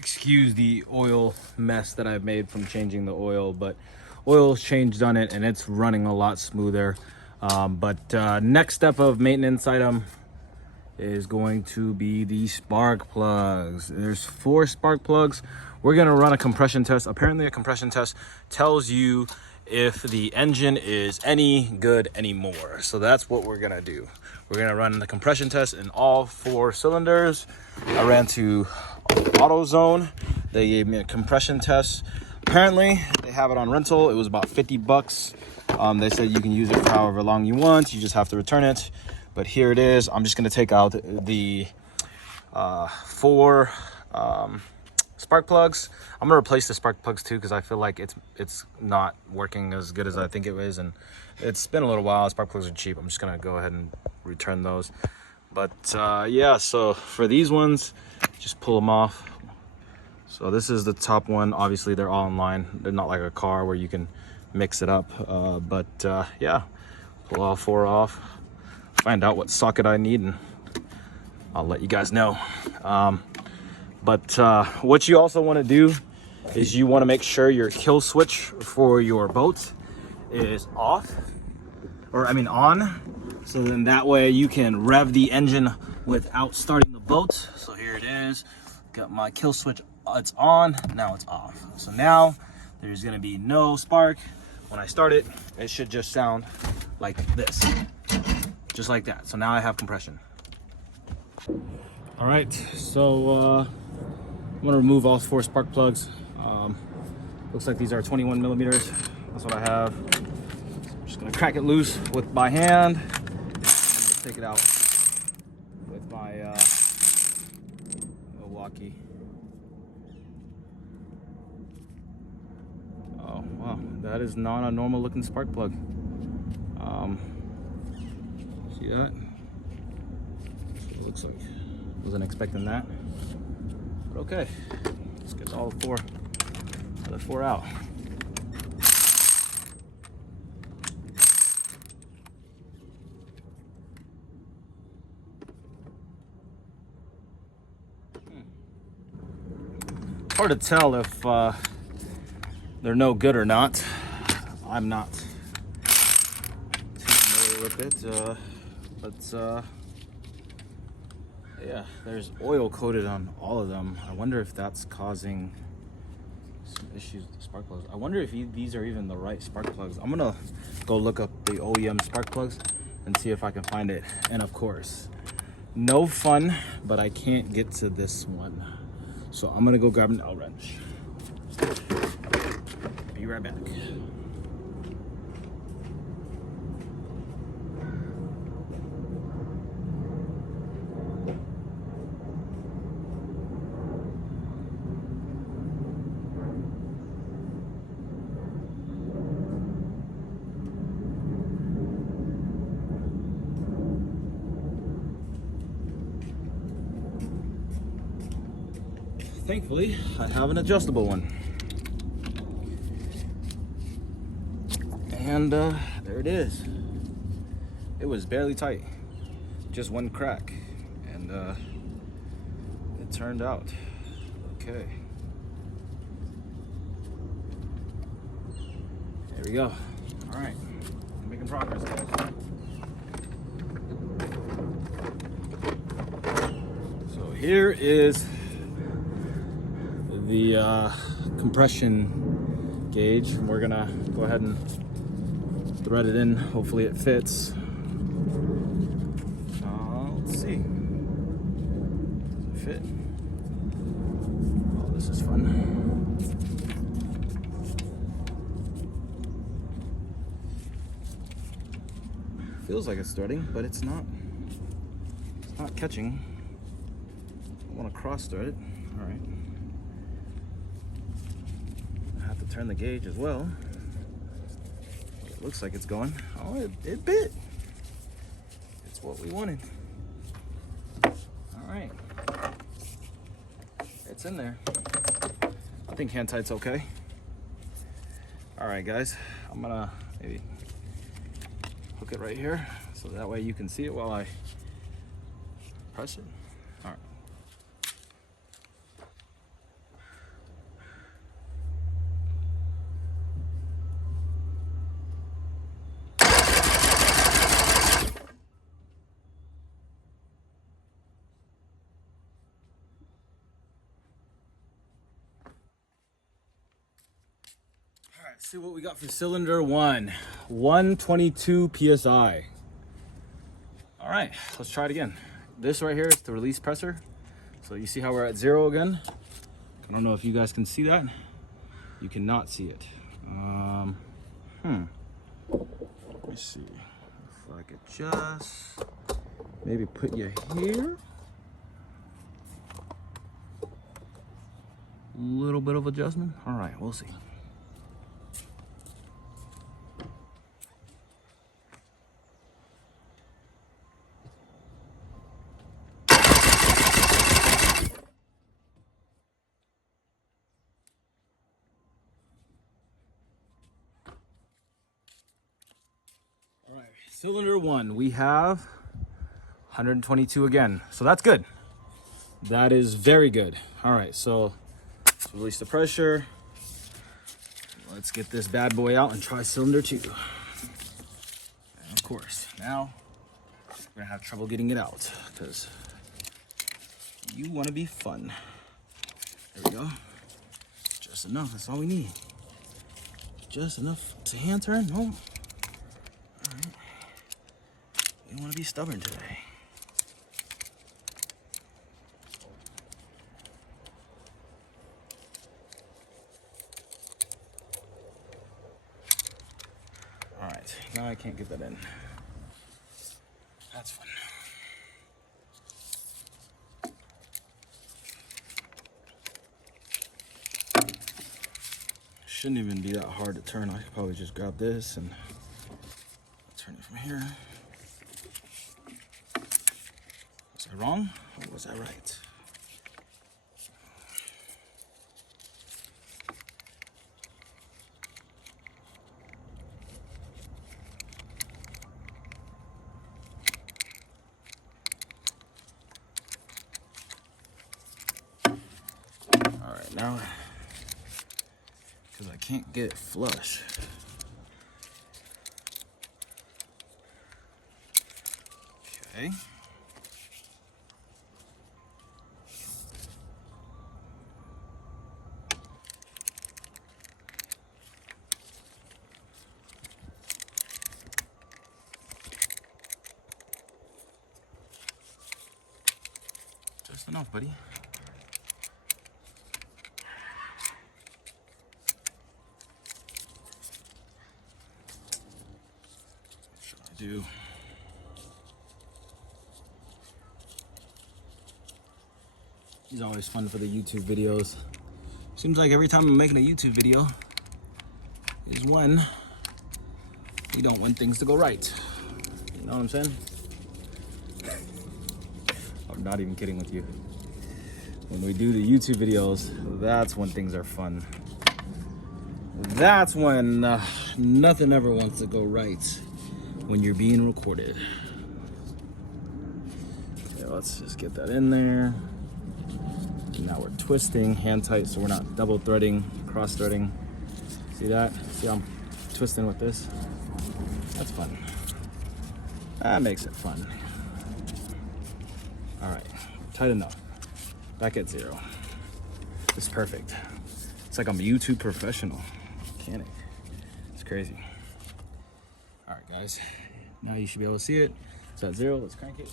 Excuse the oil mess that I've made from changing the oil, but oil's changed on it and it's running a lot smoother. Next step of maintenance item is going to be the spark plugs. There's 4 spark plugs. We're gonna run a compression test. Apparently a compression test tells you if the engine is any good anymore. So that's what we're gonna do. We're gonna run the compression test in all 4 cylinders. I ran to AutoZone. They gave me a compression test. Apparently they have it on rental. It was about 50 bucks. They said you can use it for however long you want. You just have to return it. But here it is. I'm just gonna take out the 4 spark plugs. I'm gonna replace the spark plugs too because I feel like it's not working as good as I think it is, and it's been a little while. Spark plugs are cheap. I'm just gonna go ahead and return those. But yeah, so for these ones, just pull them off. So this is the top one. Obviously they're all in line. They're not like a car where you can mix it up. Yeah, pull all 4 off, find out what socket I need, and I'll let you guys know. What you also want to do is you want to make sure your kill switch for your boat is off, or I mean on. So then that way you can rev the engine without starting the boat. So here it is. Got my kill switch. It's on. Now it's off. So now there's going to be no spark. When I start it, it should just sound like this. Just like that. So now I have compression. All right. So I'm going to remove all 4 spark plugs. Looks like these are 21 millimeters. That's what I have. I'm just going to crack it loose by hand. And take it out with my Milwaukee. Oh, wow. That is not a normal looking spark plug. See that? That's what it looks like. Wasn't expecting that. But okay, let's get all 4 other 4 out. Hard to tell if they're no good or not. I'm not too familiar with it, yeah, there's oil coated on all of them. I wonder if that's causing some issues with the spark plugs. I wonder if these are even the right spark plugs. I'm gonna go look up the OEM spark plugs and see if I can find it. And of course, no fun, but I can't get to this one. So I'm gonna go grab an L wrench. Be right back. Thankfully, I have an adjustable one. And there it is. It was barely tight, just one crack, and it turned out okay. There we go. All right, making progress, guys. So here is the compression gauge, and we're gonna go ahead and thread it in. Hopefully it fits. Let's see. Does it fit? Oh, this is fun. Feels like it's threading, but it's not. It's not catching. I want to cross thread it. All right. Turn the gauge as well. It looks like it's going. Oh, it bit. It's what we wanted. All right. It's in there. I think hand tight's okay. All right, guys. I'm gonna maybe hook it right here so that way you can see it while I press it. All right. Let's see what we got for cylinder 1. 122 psi. All right, let's try it again. This right here is the release pressure. So you see how we're at 0 again? I don't know if you guys can see that. You cannot see it. Let me see if I could just maybe put you here. A little bit of adjustment. All right, we'll see. All right, cylinder 1, we have 122 again. So that's good. That is very good. All right, so let's release the pressure. Let's get this bad boy out and try cylinder 2. And of course, now we're gonna have trouble getting it out because you wanna be fun. There we go. Just enough, that's all we need. Just enough to hand turn, no. All right, we don't wanna be stubborn today. All right, now I can't get that in. That's fun. Shouldn't even be that hard to turn. I could probably just grab this and turn it from here. Was I wrong or was I right? All right, now, because I can't get it flush. Okay. Just enough, buddy. What should I do? He's always fun for the YouTube videos. Seems like every time I'm making a YouTube video is when you don't want things to go right. You know what I'm saying? I'm not even kidding with you. When we do the YouTube videos, that's when things are fun. That's when nothing ever wants to go right when you're being recorded. Okay, let's just get that in there. Now we're twisting, hand tight, so we're not double threading, cross threading. See that? See how I'm twisting with this? That's fun. That makes it fun. All right, tight enough. Back at 0. It's perfect. It's like I'm a YouTube professional mechanic. It's crazy. All right, guys. Now you should be able to see it. It's at 0. Let's crank it.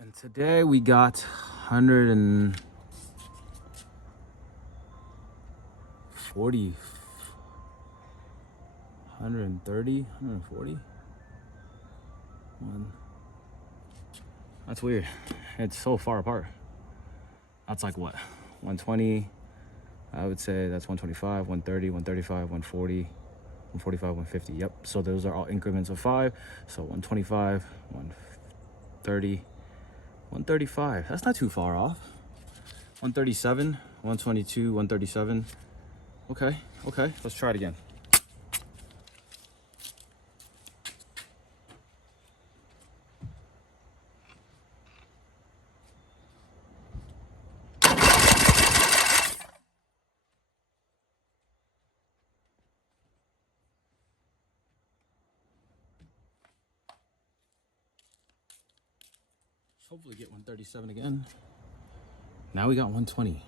And today we got 140, 130, 140. That's weird. It's so far apart. That's like what? 120. I would say that's 125, 130, 135, 140, 145, 150. Yep. So those are all increments of 5. So 125, 130. 135, that's not too far off. 137, 122, 137. Okay, let's try it again. hopefully get 137 again. Now we got 120.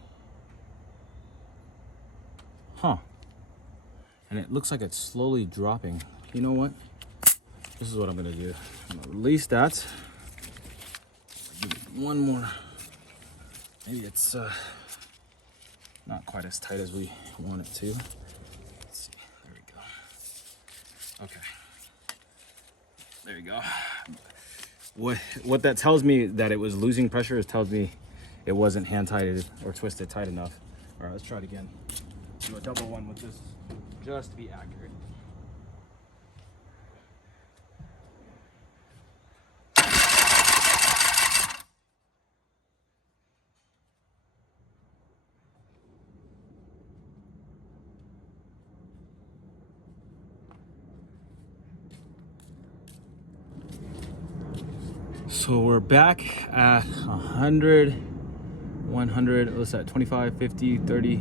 Huh. And it looks like it's slowly dropping. You know what? This is what I'm gonna do. I'm gonna release that. Give it one more. Maybe it's not quite as tight as we want it to. Let's see. There we go. Okay. There you go. What that tells me that it was losing pressure is tells me it wasn't hand tighted or twisted tight enough. All right, let's try it again. Do a double one with this just to be accurate. So we're back at 100, 100, what's that, 25, 50, 30,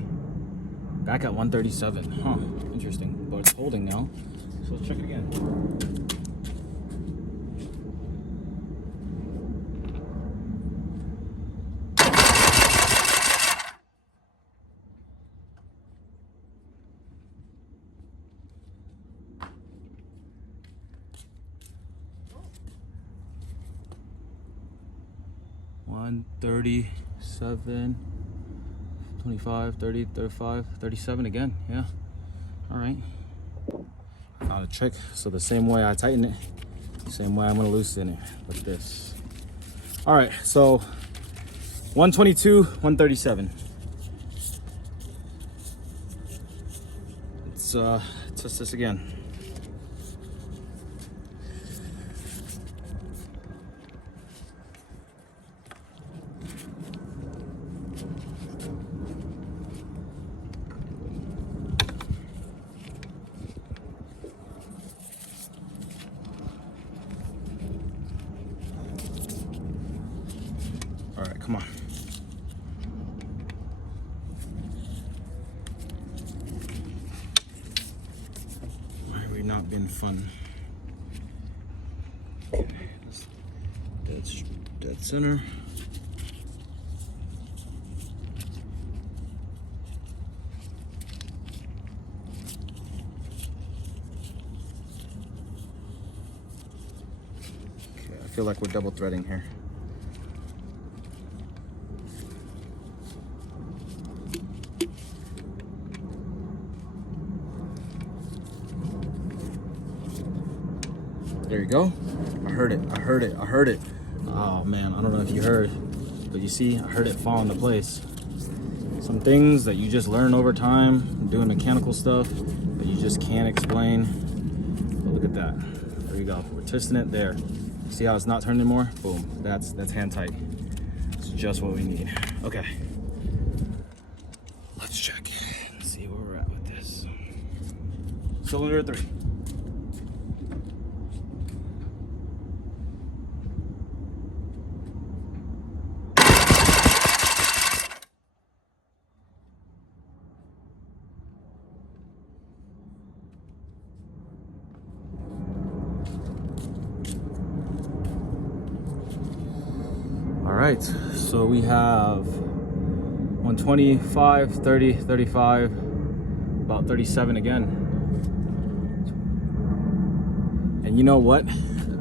back at 137. Huh, interesting, but it's holding now. So let's check it again. One 37, 25, 30, 35, 37 again. Yeah. All right. Found a trick. So the same way I tighten it, same way I'm gonna loosen it like this. All right. So 122, 137. Let's test this again. All right, come on. Why are we not being fun? Okay, dead center. Okay, I feel like we're double threading here. There you go. I heard it. I heard it. I heard it. Oh man, I don't know if you heard, but you see, I heard it fall into place. Some things that you just learn over time, doing mechanical stuff, that you just can't explain. But look at that. There you go. We're twisting it there. See how it's not turning anymore? Boom. That's hand tight. It's just what we need. Okay. Let's check and see where we're at with this. Cylinder 3. All right, so we have 125, 30, 35, about 37 again. And you know what?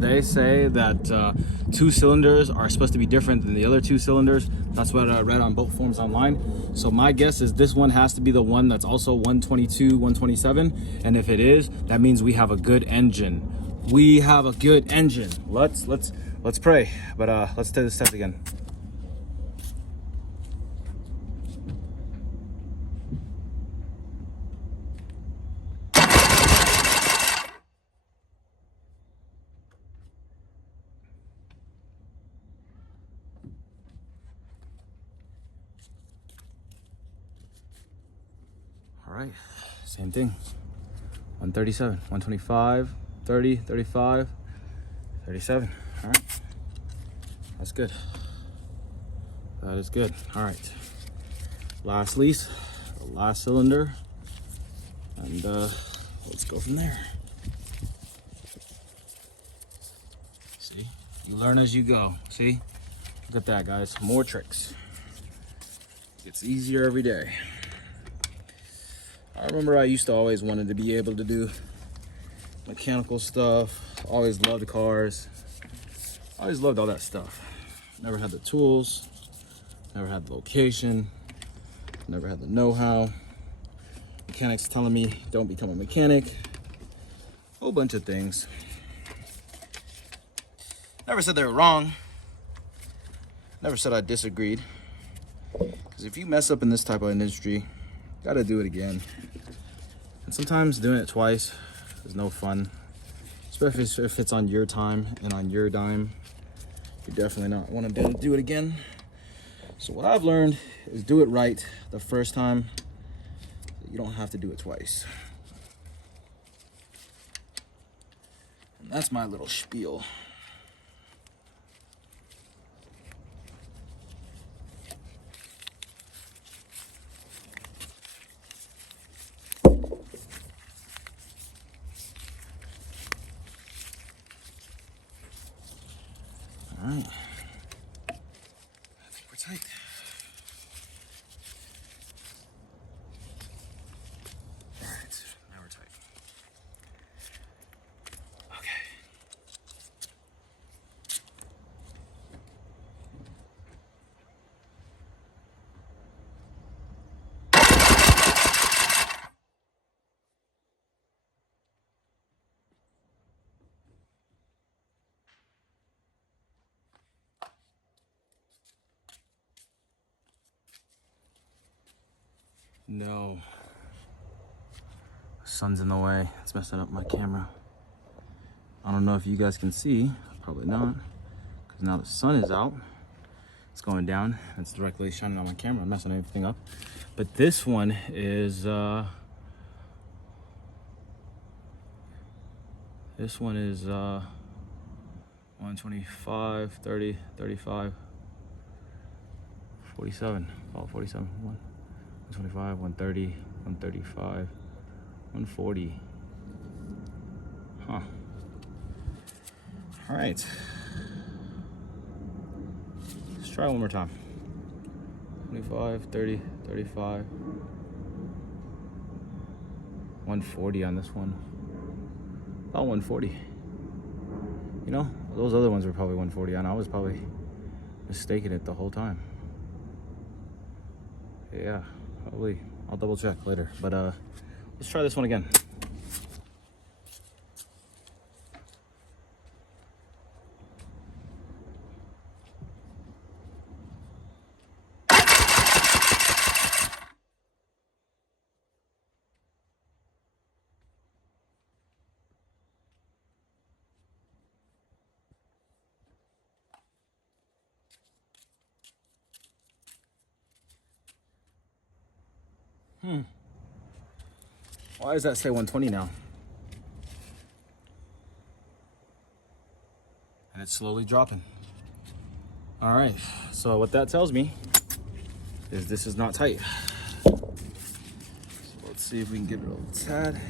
They say that 2 cylinders are supposed to be different than the other 2 cylinders. That's what I read on boat forums online. So my guess is this one has to be the one that's also 122, 127. And if it is, that means we have a good engine. We have a good engine. Let's pray, but let's do this test again. All right, same thing. 137, 125, 30, 35, 37. All right, that's good. That is good. All right, last lease, last cylinder, and let's go from there. See, you learn as you go. See, Look at that, guys. More tricks. It's easier every day. I remember I used to always wanted to be able to do mechanical stuff. Always loved cars. Always loved all that stuff. Never had the tools. Never had the location. Never had the know-how. Mechanics telling me don't become a mechanic. Whole bunch of things. Never said they were wrong. Never said I disagreed. Because if you mess up in this type of industry, you gotta do it again. And sometimes doing it twice is no fun. Especially if it's on your time and on your dime. You definitely not want to do it again. So what I've learned is do it right the first time. You don't have to do it twice. And that's my little spiel. All right. I think we're tight. All right, now we're tight. Okay. No. The sun's in the way. It's messing up my camera. I don't know if you guys can see. Probably not. Because now the sun is out. It's going down. It's directly shining on my camera. I'm messing everything up. But this one is 125, 30, 35, 47. Oh, 47. 125, 130, 135, 140. Huh. All right. Let's try one more time. 25, 30, 35. 140 on this one. About 140. You know, those other ones were probably 140, and I was probably mistaking it the whole time. Yeah, probably. I'll double check later, but let's try this one again. Why does that say 120 now? And it's slowly dropping. All right, so what that tells me is this is not tight. So let's see if we can give it a little tad.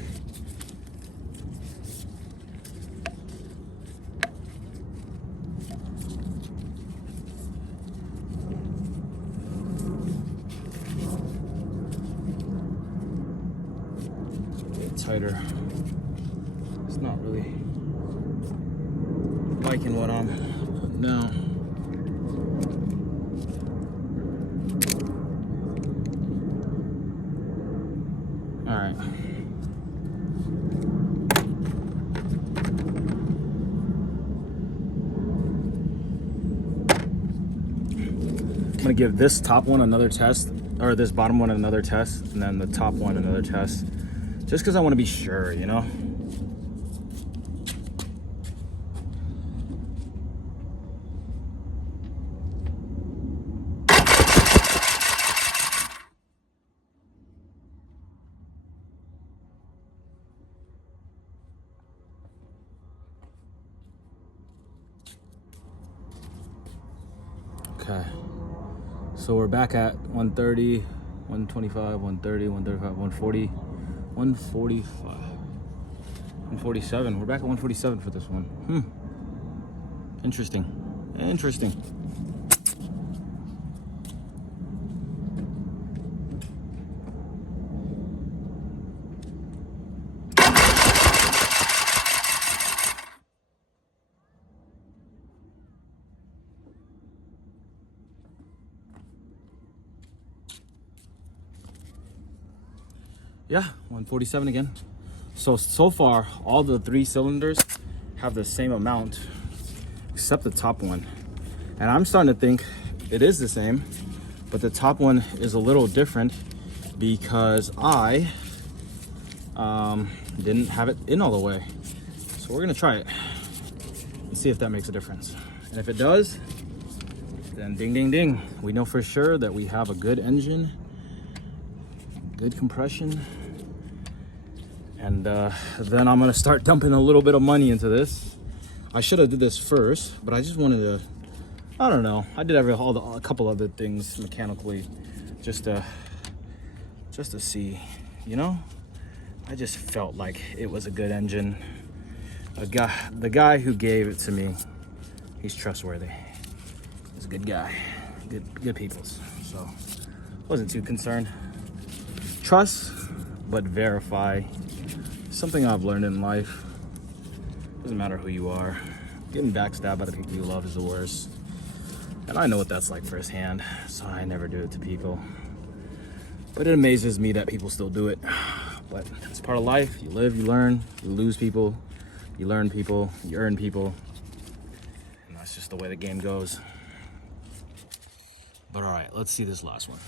Tighter. It's not really liking what I'm putting now. All right. I'm gonna give this top one another test, or this bottom one another test, and then the top one another test. Just because I want to be sure, you know? Okay. So we're back at 130, 125, 130, 135, 140. 145, 147. We're back at 147 for this one. Interesting. Yeah, 147 again. So far, all the 3 cylinders have the same amount, except the top one. And I'm starting to think it is the same, but the top one is a little different because I didn't have it in all the way. So we're gonna try it and see if that makes a difference. And if it does, then ding, ding, ding. We know for sure that we have a good engine, good compression. And then I'm gonna start dumping a little bit of money into this. I should have did this first, but I just wanted to, I don't know. I did a couple other things mechanically, just to see, you know. I just felt like it was a good engine. The guy who gave it to me, he's trustworthy. He's a good guy, good peoples. So wasn't too concerned. Trust, but verify. Something I've learned in life. Doesn't matter who you are. Getting backstabbed by the people you love is the worst. And I know what that's like firsthand, so I never do it to people. But it amazes me that people still do it. But it's part of life. You live, you learn, you lose people, you learn people, you earn people. And that's just the way the game goes. But all right, let's see this last one.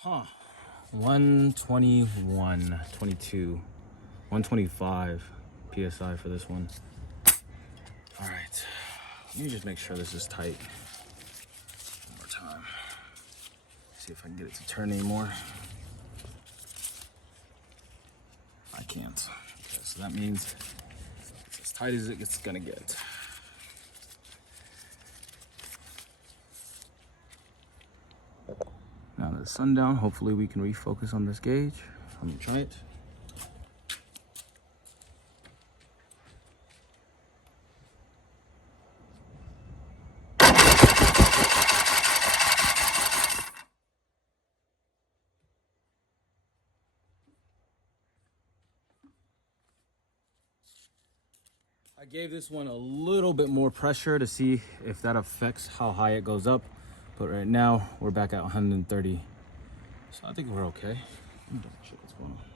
Huh. 121, 22, 125 PSI for this one. All right, let me just make sure this is tight. One more time. See if I can get it to turn anymore. I can't. Okay, so that means it's as tight as it's gonna get. Now that the sun down, hopefully we can refocus on this gauge. I'm gonna try it. I gave this one a little bit more pressure to see if that affects how high it goes up. But right now we're back at 130. So I think we're okay. Let me double check what's going on.